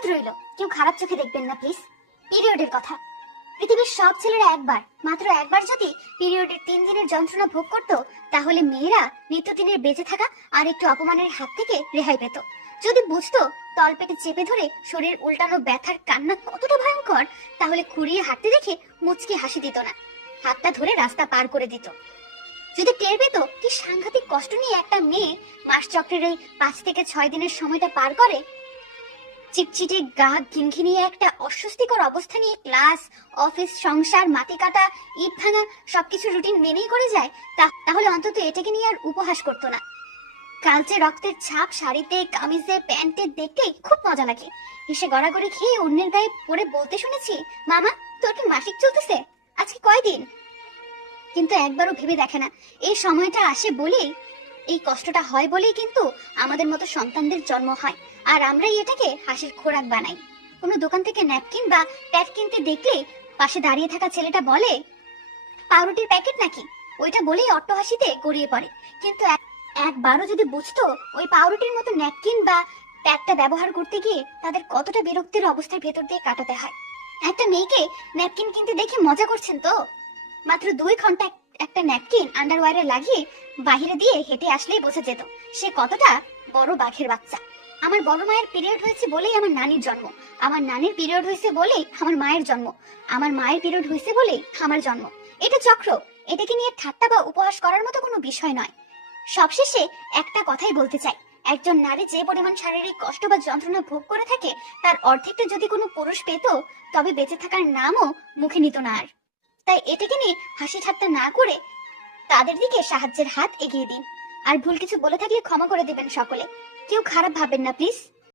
অনুরোধ রইল, কেউ খারাপ চোখে দেখবেন না প্লিজ। পিরিয়ডের কথা, পৃথিবীর সব ছেলেরা মাত্র একবার যদি পিরিয়ডের 3 দিনের যন্ত্রণা ভোগ করত, তাহলে মেয়েরা নিত্যদিনের বেঁচে থাকা আর একটু অপমানের হাত থেকে রেহাই পেত। যদি বুঝতো তলপেটে চেপে ধরে শরীর উল্টানো ব্যথার কান্না কতটা ভয়ঙ্কর, তাহলে খুঁড়িয়ে হাঁটতে দেখে মুচকি হাসি দিত না, হাতটা ধরে রাস্তা পার করে দিত। যদি টের পেত কি সাংঘাতিক কষ্ট নিয়ে একটা মেয়ে মাসচক্রের এই 5 থেকে 6 দিনের সময়টা পার করে, চিটচিটে গা ঘিনঘিনিয়ে একটা অস্বস্তিকর অবস্থা নিয়ে ক্লাস, অফিস, সংসার, মাটি কাটা, ইট ভাঙা সবকিছু রুটিন মেনেই করে যায়, তাহলে অন্তত এটাকে নিয়ে আর উপহাস করতো না। কালচে রক্তের ছাপ শাড়িতে, কামিজে, প্যান্টে দেখতেই খুব মজা লাগে। হেসে গড়াগড়ি খেয়ে অন্যের গায়ে পড়ে বলতে শুনেছি, মামা তোর কি মাসিক চলতেছে, আজকে কয়দিন? কিন্তু একবারও ভেবে দেখে না এই সময়টা আসে বলেই, এই কষ্টটা হয় বলেই কিন্তু আমাদের মতো সন্তানদের জন্ম হয়, আর আমরাই এটাকে হাসির খোরাক বানাই। কোনো দোকান থেকে ন্যাপকিন বা প্যাড কিনতে দেখলে পাশে দাঁড়িয়ে থাকা ছেলেটা বলে, পাউরুটির প্যাকেট নাকি, ওইটা বলেই অট্টহাসিতে গড়িয়ে পড়ে। কিন্তু একবারও যদি বুঝতো ওই পাউরুটির মতো ন্যাপকিন বা প্যাডটা ব্যবহার করতে গিয়ে তাদের কতটা বিরক্তির অবস্থার ভেতর দিয়ে কাটাতে হয়। একটা মেয়েকে ন্যাপকিন কিনতে দেখে মজা করছেন তো? মাত্র 2 ঘন্টা একটা ন্যাপকিন আন্ডারওয়্যারে লাগিয়ে বাহিরে দিয়ে হেঁটে আসলেই বোঝা যেত সে কতটা বড় বাঘের বাচ্চা। আমার বড় মায়ের পিরিয়ড হয়েছে বলেই আমার নানির জন্ম, আমার নানির পিরিয়ড হয়েছে বলেই আমার মায়ের জন্ম, আমার মায়ের পিরিয়ড হয়েছে বলেই আমার জন্ম। এটা চক্র, এটাকে নিয়ে ঠাট্টা বা উপহাস করার মতো কোনো বিষয় নয়। সবশেষে একটা কথাই বলতে চাই, একজন নারী যে পরিমাণ শারীরিক কষ্ট বা যন্ত্রণা ভোগ করে থাকে, তার অর্ধেকটা যদি কোনো পুরুষ পেত, তবে বেঁচে থাকার নামও মুখে নিত না আর। তাই এটাকে নিয়ে হাসি ঠাট্টা না করে তাদের দিকে সাহায্যের হাত এগিয়ে দিন। আর ভুল কিছু বলে থাকলে ক্ষমা করে দিবেন সকলে, কেউ খারাপ ভাববেন না প্লিজ।